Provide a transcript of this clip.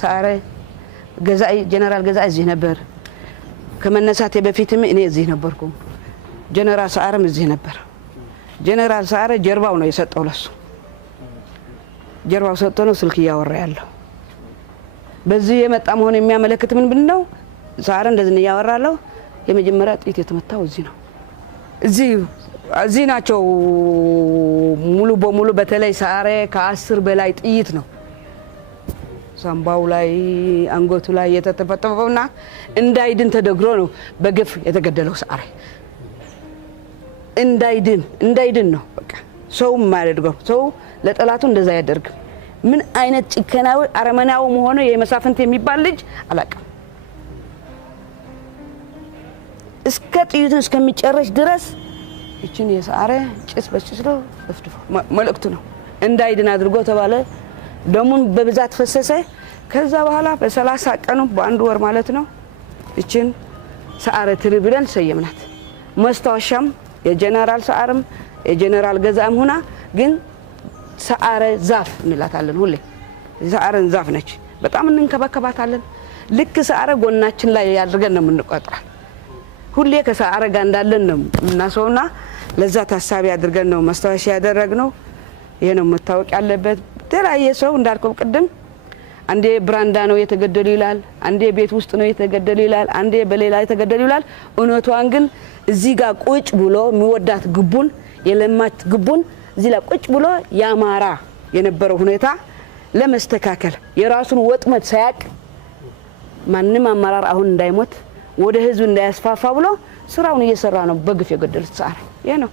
ሳረ ገዛይ ጀነራል ገዛይ እዚህ ነበር ከመነሳቴ በፊትም እኔ እዚህ ነበርኩ ጀነራል ሳረም እዚህ ነበር ጀነራል ሳረ ጀርባው ነው የሰጠው ለሱ ጀርባው ሰጠው ነው ስልክ ያወራ ያለው በዚህ የመጣ መሆን የሚያመለክት ምንድነው ሳረ እንደዚህ ያወራለው የመጀመሪያ ጥይት የተመታው እዚህ ነው እዚህ ናቸው ሙሉ በሙሉ በተለይ ሳረ ከ10 በላይ ጥይት ነው ሳምባው ላይ አንጎቱ ላይ የተተፈተፈውና እንዳይድን ተደግሮ ነው በግፍ የተገደለው ሳረ እንዳይድን ነው በቃ ሰው ማያደርገው ሰው ለጠላቱ እንደዛ ያደርግ ምን አይነት ጭከናው አረመናው መሆኑ የመሳፍንት የሚባል ልጅ አላቀም እስከ ጥይቱ እስከሚጨርስ ድረስ እቺን የሳረ ጭስ በጭስ ነው ወፍድፎ መልእክቱ ነው እንዳይድን አድርጎ ተባለ ደሙን በብዛት ፈሰሰ ከዛ በኋላ በ30 ቀኑ በአንድ ወር ማለት ነው እቺን ሳረ ትሪብለን ሰየምናት መስታወሻም የጀነራል ሳርም የጀነራል ገዛም ሆና ግን ሳረ ዛፍ እንላታለን ሁሌ ሳረን ዛፍ ነች በጣም እንንከባከባታለን ልክ ሳረ ጎናችን ላይ ያድርገን ነው የምንቆጥራል ሁሌ ከሳረ ጋር እንዳለን ነው እናሰውና ለዛ ታሳቢ አድርገን ነው መስታወሻ ያደረግነው ይሄ ነው መታወቅ ያለበት ተራየ ሰው እንዳልከው ቅድም አንዴ ብራንዳ ነው የተገደሉ ይላል አንዴ ቤት ውስጥ ነው የተገደሉ ይላል አንዴ በሌላ የተገደሉ ይላል እነቷን ግን እዚህ ጋር ቁጭ ብሎ የሚወዳት ግቡን የለማት ግቡን እዚህ ላይ ቁጭ ብሎ ያማራ የነበረው ሁኔታ ለመስተካከል የራሱን ወጥመት ሳያቅ ማንንም አማራር አሁን እንዳይሞት ወደ ህዝብ እንዳያስፋፋ ብሎ ስራውን እየሰራ ነው በግፍ የገደሉት ሳረ ይሄ ነው